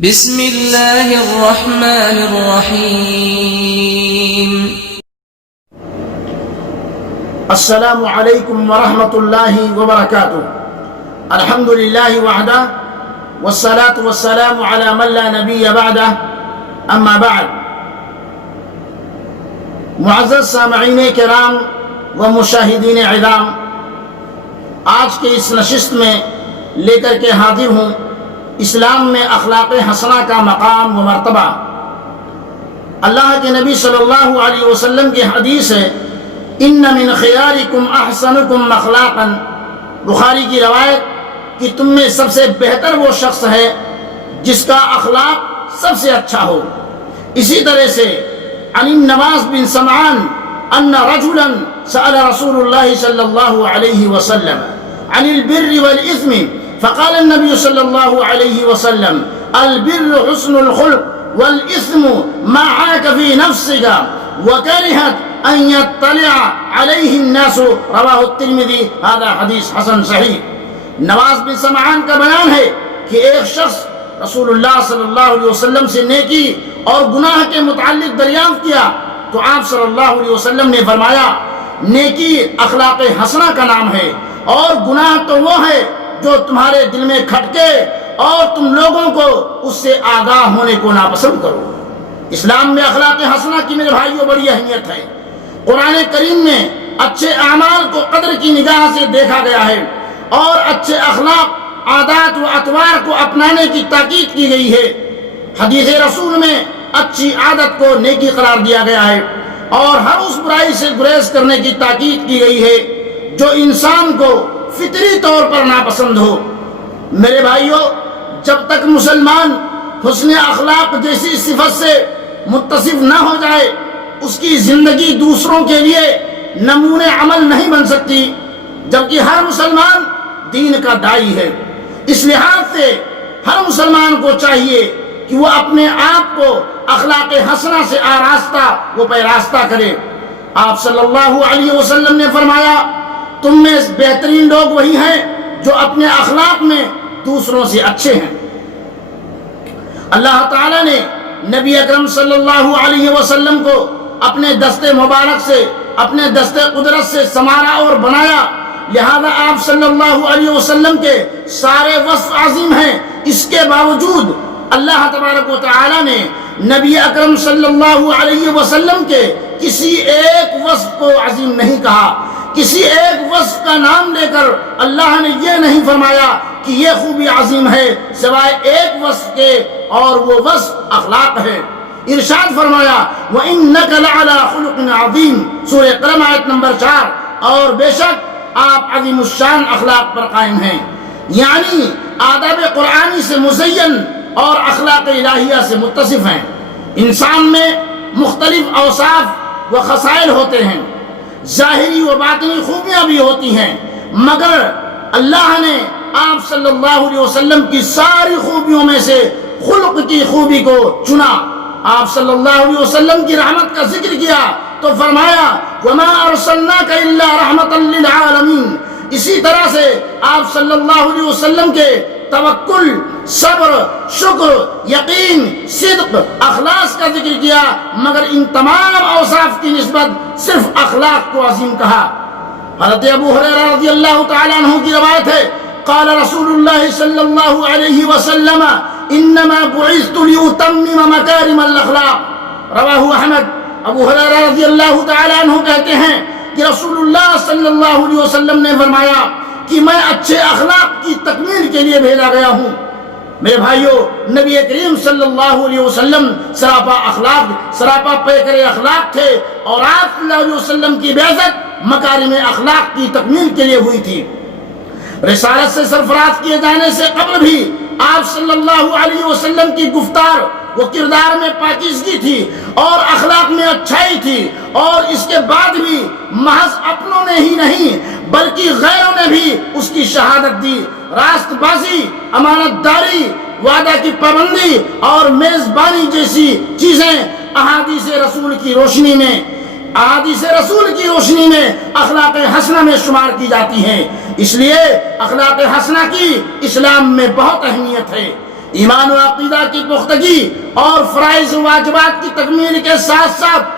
بسم اللہ الرحمن الرحیم السلام علیکم ورحمۃ اللہ وبرکاتہ۔ الحمد للہ وحدہ والصلاة والسلام علی من لا نبی بعدہ، اما بعد۔ معزز سامعین کرام و مشاہدین اعظام، آج کے اس نشست میں لے کر کے حاضر ہوں اسلام میں اخلاق حسنہ کا مقام و مرتبہ۔ اللہ کے نبی صلی اللہ علیہ وسلم کی حدیث ہے، ان من خیارکم احسنکم اخلاقا، بخاری کی روایت کہ تم میں سب سے بہتر وہ شخص ہے جس کا اخلاق سب سے اچھا ہو۔ اسی طرح سے عن النواس بن سمعان ان رجلا سأل رسول اللہ صلی اللہ علیہ وسلم عن البر والإثم فقال النبي صلى الله عليه وسلم البر حسن الخلق والإثم ما حاك في نفسك وكرهت أن يطلع عليه الناس، رواه الترمذي، هذا حدیث حسن صحیح۔ نواس بن سمعان کا بیان ہے کہ ایک شخص رسول اللہ صلی اللہ علیہ وسلم سے نیکی اور گناہ کے متعلق دریافت کیا تو آپ صلی اللہ علیہ وسلم نے فرمایا، نیکی اخلاق حسنہ کا نام ہے اور گناہ تو وہ ہے جو تمہارے دل میں کھٹکے اور تم لوگوں کو اس سے آگاہ ہونے کو ناپسند کرو۔ اسلام میں اخلاق حسنہ کی میرے بھائیوں بڑی اہمیت ہے۔ قرآن کریم میں اچھے اعمال کو قدر کی نگاہ سے دیکھا گیا ہے اور اچھے اخلاق، عادات و اطوار کو اپنانے کی تاکید کی گئی ہے۔ حدیث رسول میں اچھی عادت کو نیکی قرار دیا گیا ہے اور ہر اس برائی سے گریز کرنے کی تاکید کی گئی ہے جو انسان کو فطری طور پر ناپسند ہو۔ میرے بھائیوں، جب تک مسلمان حسن اخلاق جیسی صفت سے متصف نہ ہو جائے اس کی زندگی دوسروں کے لیے نمونہ عمل نہیں بن سکتی، جبکہ ہر مسلمان دین کا داعی ہے۔ اس لحاظ سے ہر مسلمان کو چاہیے کہ وہ اپنے آپ کو اخلاق حسنہ سے آراستہ و پیراستہ کرے۔ آپ صلی اللہ علیہ وسلم نے فرمایا، تم میں بہترین لوگ وہی ہیں جو اپنے اخلاق میں دوسروں سے اچھے ہیں۔ اللہ تعالیٰ نے نبی اکرم صلی اللہ علیہ وسلم کو اپنے دست مبارک سے، اپنے دست قدرت سے سنوارا اور بنایا، لہذا آپ صلی اللہ علیہ وسلم کے سارے وصف عظیم ہیں۔ اس کے باوجود اللہ تبارک و تعالیٰ نے نبی اکرم صلی اللہ علیہ وسلم کے کسی ایک وصف کو عظیم نہیں کہا۔ کسی ایک وصف کا نام لے کر اللہ نے یہ نہیں فرمایا کہ یہ خوبی عظیم ہے سوائے ایک وصف کے، اور وہ وصف اخلاق ہے۔ ارشاد فرمایا، وَإِنَّكَ لَعَلَىٰ خُلُقٍ عَظِيمٍ، سورہ قلم آیت نمبر 4، اور بے شک آپ عظیم الشان اخلاق پر قائم ہیں۔ یعنی آداب قرآنی سے مزین اور اخلاق الہیہ سے متصف ہیں۔ انسان میں مختلف اوصاف و خصائل ہوتے ہیں، ظاہری و باطنی خوبیاں بھی ہوتی ہیں، مگر اللہ نے آپ صلی اللہ علیہ وسلم کی ساری خوبیوں میں سے خلق کی خوبی کو چنا۔ آپ صلی اللہ علیہ وسلم کی رحمت کا ذکر کیا تو فرمایا، وَمَا أَرْسَلْنَاكَ إِلَّا رَحْمَةً لِّلْعَالَمِينَ۔ اسی طرح سے آپ صلی اللہ علیہ وسلم کے توکل، صبر، شکر، یقین، صدق، اخلاص کا ذکر کیا، مگر ان تمام اوصاف کی نسبت صرف اخلاق کو عظیم کہا۔ حضرت ابو ہریرہ رضی اللہ تعالیٰ عنہ کی روایت ہے، قال رسول اللہ صلی اللہ علیہ وسلم انما بعثت لأتمم مکارم الاخلاق، رواہ احمد۔ ابو ہریرہ رضی اللہ تعالیٰ عنہ کہتے ہیں کہ رسول اللہ صلی اللہ علیہ وسلم نے فرمایا کہ میں اچھے اخلاق کی تکمیل کے لیے بھیجا گیا ہوں۔ میرے بھائیوں، نبی کریم صلی اللہ علیہ وسلم سراپا پیکر اخلاق تھے، اور آپ صلی اللہ علیہ وسلم کی بعثت مکارم اخلاق کی تکمیل کے لیے ہوئی تھی۔ رسالت سے سرفراز کیے جانے سے قبل بھی آپ صلی اللہ علیہ وسلم کی گفتار و کردار میں پاکیزگی تھی اور اخلاق میں اچھائی تھی، اور اس کے بعد بھی محض اپنوں نے ہی نہیں بلکہ غیروں نے بھی اس کی شہادت دی۔ راست بازی، امانت داری، وعدہ کی پابندی اور میزبانی جیسی چیزیں احادیث رسول کی روشنی میں اخلاق حسنہ میں شمار کی جاتی ہیں۔ اس لیے اخلاق حسنہ کی اسلام میں بہت اہمیت ہے۔ ایمان و عقیدہ کی پختگی اور فرائض و واجبات کی تکمیل کے ساتھ ساتھ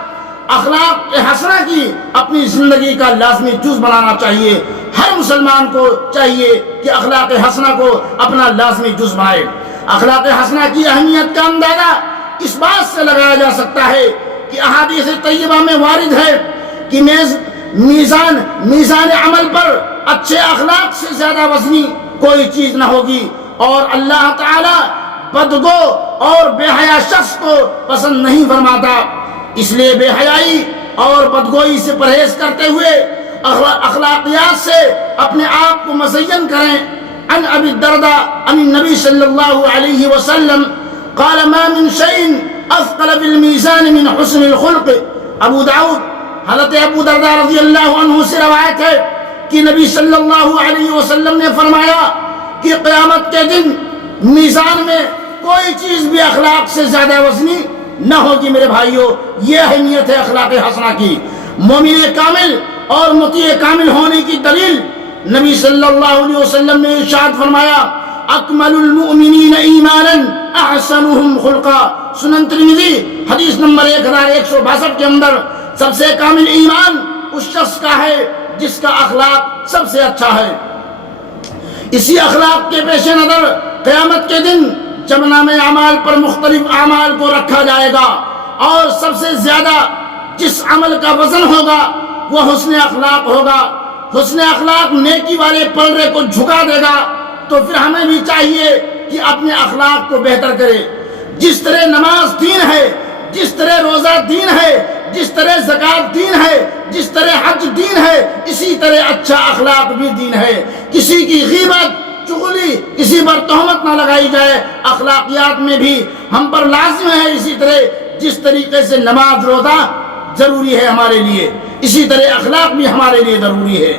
اخلاق حسنہ کی اپنی زندگی کا لازمی جز بنانا چاہیے۔ ہر مسلمان کو چاہیے کہ اخلاق حسنہ کو اپنا لازمی جز بنائے۔ اخلاق حسنہ کی اہمیت کا اندازہ اس بات سے لگایا جا سکتا ہے کہ احادیث طیبہ میں وارد ہے کہ میزان عمل پر اچھے اخلاق سے زیادہ وزنی کوئی چیز نہ ہوگی، اور اللہ تعالی بدگو اور بے حیا شخص کو پسند نہیں فرماتا۔ اس لیے بے حیائی اور بدگوئی سے پرہیز کرتے ہوئے اخلاقیات سے اپنے آپ کو مزین کریں۔ عن ابی الدرداء عن النبی صلی اللہ علیہ وسلم قال ما من شيء اثقل في الميزان من حسن الخلق۔ ابو داؤد، حضرت ابو درداء رضی اللہ عنہ سے روایت ہے کہ نبی صلی اللہ علیہ وسلم نے فرمایا کہ قیامت کے دن میزان میں کوئی چیز بھی اخلاق سے زیادہ وزنی نہ ہوگی۔ میرے بھائیوں، یہ اہمیت ہے اخلاق حسنہ کی۔ مومن کامل اور مطیع کامل ہونے کی دلیل نبی صلی اللہ علیہ وسلم نے ارشاد فرمایا اکمل المؤمنین ایمانا احسنهم خلقا۔ سنن ترمذی حدیث نمبر 1162 کے اندر سب سے کامل ایمان اس شخص کا ہے جس کا اخلاق سب سے اچھا ہے۔ اسی اخلاق کے پیش نظر قیامت کے دن جب نام اعمال پر مختلف اعمال کو رکھا جائے گا اور سب سے زیادہ جس عمل کا وزن ہوگا وہ حسن اخلاق ہوگا۔ حسن اخلاق نیکی والے پلڑے کو جھکا دے گا۔ تو پھر ہمیں بھی چاہیے کہ اپنے اخلاق کو بہتر کرے۔ جس طرح نماز دین ہے، جس طرح روزہ دین ہے، جس طرح زکوٰۃ دین ہے، جس طرح حج دین ہے، اسی طرح اچھا اخلاق بھی دین ہے۔ کسی کی غیبت، چغلی، کسی پر تہمت نہ لگائی جائے۔ اخلاقیات میں بھی ہم پر لازم ہے اسی طرح جس طریقے سے نماز روزہ ضروری ہے ہمارے لیے، اسی طرح اخلاق بھی ہمارے لیے ضروری ہے۔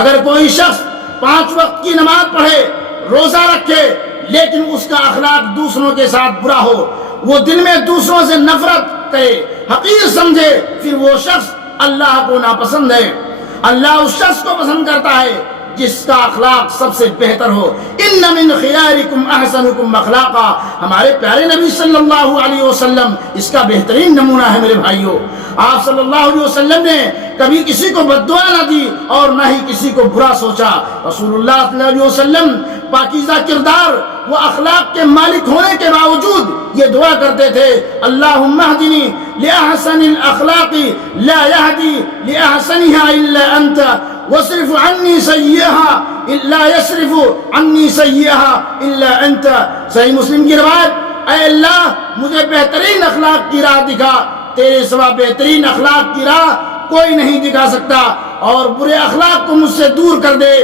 اگر کوئی شخص 5 وقت کی نماز پڑھے، روزہ رکھے، لیکن اس کا اخلاق دوسروں کے ساتھ برا ہو، وہ دل میں دوسروں سے نفرت کرے، حقیر سمجھے، پھر وہ شخص اللہ کو ناپسند ہے۔ اللہ اس شخص کو پسند کرتا ہے جس کا اخلاق سب سے بہتر ہو۔ ان من خیارکم احسنکم اخلاقا، ہمارے پیارے نبی صلی اللہ علیہ وسلم اس کا بہترین نمونہ ہے۔ میرے بھائیوں، آپ صلی اللہ علیہ وسلم نے کبھی کسی کو بد دعا نہ دی اور نہ ہی کسی کو برا سوچا۔ رسول اللہ صلی اللہ علیہ وسلم پاکیزہ کردار و اخلاق کے مالک ہونے کے باوجود یہ دعا کرتے تھے اللہم اہدنی لأحسن الاخلاق لا یہدی لأحسنها الا انت وصرف عنی سیئها لا یصرف عنی سیئها الا انت۔ صحیح مسلم کی روایت، اے اللہ مجھے بہترین اخلاق کی راہ دکھا، تیرے سوا بہترین اخلاق کی راہ کوئی نہیں دکھا سکتا، اور برے اخلاق کو مجھ سے دور کر دے،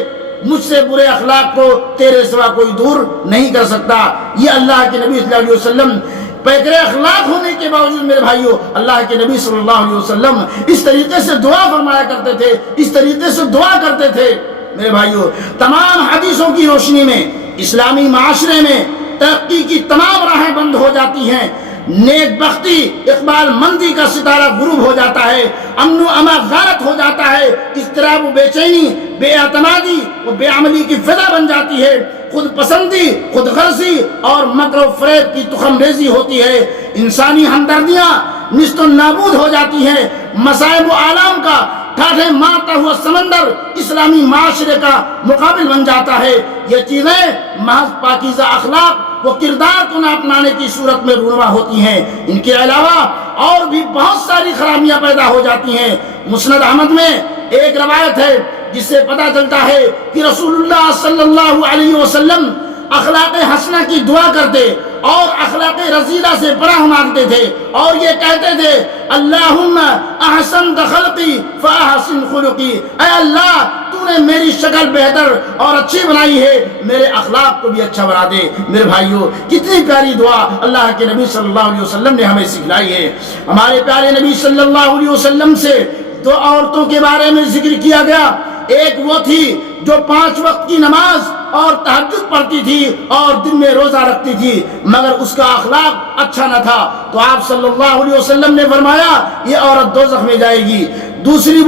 مجھ سے برے اخلاق کو تیرے سوا کوئی دور نہیں کر سکتا۔ یہ اللہ کے نبی صلی اللہ علیہ وسلم پیکر اخلاق ہونے کے باوجود میرے بھائیوں اللہ کے نبی صلی اللہ علیہ وسلم اس طریقے سے دعا فرمایا کرتے تھے، اس طریقے سے دعا کرتے تھے۔ میرے بھائیوں، تمام حدیثوں کی روشنی میں اسلامی معاشرے میں ترقی کی تمام راہیں بند ہو جاتی ہیں، نیک بختی، اقبال مندی کا ستارہ غروب ہو جاتا ہے، امن و امان غارت ہو جاتا ہے، اضطراب و بے چینی، بے اعتمادی و بے عملی کی فضا بن جاتی ہے، خود پسندی، خود غرضی اور مکر و فریب کی تخم ریزی ہوتی ہے، انسانی ہمدردیاں نیست و نابود ہو جاتی ہیں، مصائب و آلام کا ٹھاٹھے مارتا ہوا سمندر اسلامی معاشرے کا مقابل بن جاتا ہے۔ یہ چیزیں محض پاکیزہ اخلاق وہ کردار کو نہ اپنانے کی صورت میں رونما ہوتی ہیں، ان کے علاوہ اور بھی بہت ساری خرابیاں پیدا ہو جاتی ہیں۔ مسند احمد میں ایک روایت ہے جس سے پتہ چلتا ہے کہ رسول اللہ صلی اللہ علیہ وسلم اخلاق حسنہ کی دعا کرتے اور اخلاق رذیلہ سے پناہ مانگتے تھے اور یہ کہتے تھے اللہم احسنت خلقی فاحسن خلقی، اے اللہ تو نے میری شکل بہتر اور اچھی بنائی ہے، میرے اخلاق کو بھی اچھا بنا دے۔ میرے بھائیوں، کتنی پیاری دعا اللہ کے نبی صلی اللہ علیہ وسلم نے ہمیں سکھلائی ہے۔ ہمارے پیارے نبی صلی اللہ علیہ وسلم سے 2 عورتوں کے بارے میں ذکر کیا گیا، ایک وہ تھی جو 5 وقت کی نماز اور تہجد پڑھتی تھی اور دن میں روزہ رکھتی تھی، مگر اس کا اخلاق اچھا نہ تھا، تو آپ صلی اللہ علیہ وسلم نے فرمایا یہ عورت دوزخ میں جائے گی۔ دوسری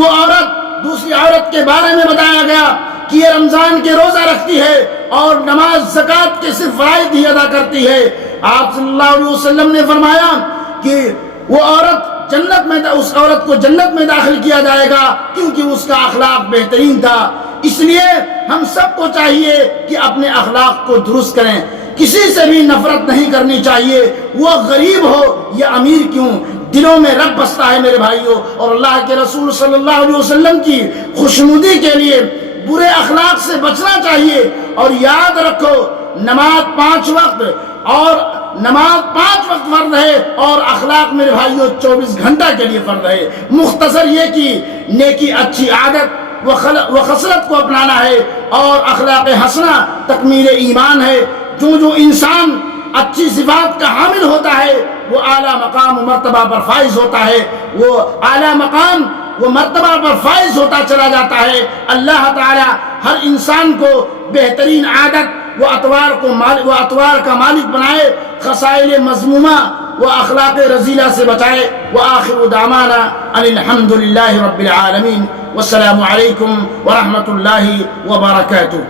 عورت کے بارے میں بتایا گیا کہ یہ رمضان کے روزہ رکھتی ہے اور نماز زکوٰۃ کے صرف فرائض ہی ادا کرتی ہے، آپ صلی اللہ علیہ وسلم نے فرمایا کہ وہ عورت جنت میں، اس عورت کو جنت میں داخل کیا جائے گا کیونکہ اس کا اخلاق بہترین تھا۔ اس لیے ہم سب کو چاہیے کہ اپنے اخلاق کو درست کریں، کسی سے بھی نفرت نہیں کرنی چاہیے، وہ غریب ہو یا امیر کیوں، دلوں میں رب بستا ہے میرے بھائیوں۔ اور اللہ کے رسول صلی اللہ علیہ وسلم کی خوشنودی کے لیے برے اخلاق سے بچنا چاہیے۔ اور یاد رکھو نماز 5 وقت فرض ہے، اور اخلاق میرے بھائیوں 24 گھنٹہ کے لیے فرض ہے۔ مختصر یہ کہ نیکی اچھی عادت و خصلت کو اپنانا ہے، اور اخلاق حسنہ تکمیل ایمان ہے۔ جو انسان اچھی صفات کا حامل ہوتا ہے وہ اعلیٰ مقام و مرتبہ پر فائز ہوتا ہے، وہ اعلیٰ مقام و مرتبہ پر فائز ہوتا چلا جاتا ہے۔ اللہ تعالی ہر انسان کو بہترین عادت و اطوار کا مالک بنائے، خصائل مذمومہ و اخلاق رذیلہ سے بچائے۔ وآخر دعوانا ان الحمد للہ رب العالمین، والسلام علیکم ورحمۃ اللہ وبرکاتہ۔